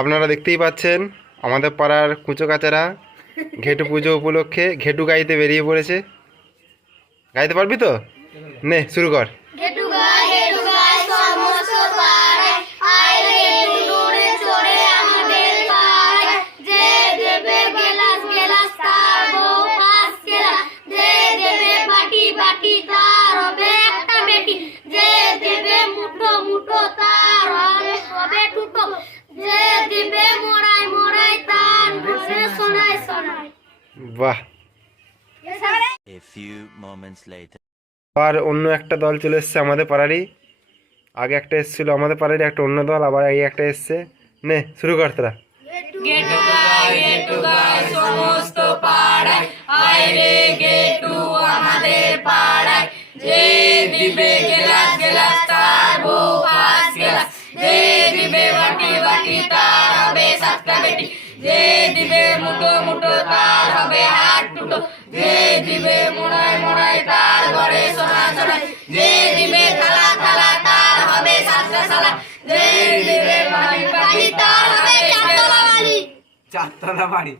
আপনারা দেখতেই পাচ্ছেন, আমাদের পাড়ার কুচো কাচারা ঘেটু পুজো উপলক্ষে ঘেটু গাইতে বেরিয়ে পড়েছে। গাইতে পারবি তো? নে, শুরু কর। দেবে তার। হবে সোনাই সোনাই বাহ। A few moments later. আবার অন্য একটা দল চলে এসছে আমাদের পাড়ারই। আগে একটা এসেছিল আমাদের পাড়ারই একটা অন্য দল আবার এই একটা এসছে। নে শুরু কর তোরা। সমস্ত পাড়ায়। আয় রে গেটু আমাদের পাড়ায়। যে দিবে গেলাস গেলাস তার বউ পাঁচ গেলাস। যে দিবে বাটি বাটি মুটো মুঠো তার হবে হাত টুটো যে দিবে মোড়ায় মোড়ায় তার ঘরে সোনা সোনা। যে দিবে থালা থালা, তার হবে সাতটা সালা। যে দিবে বাড়ি বাড়ি তার হবে চারতলা বাড়ি চারতলা বাড়ি।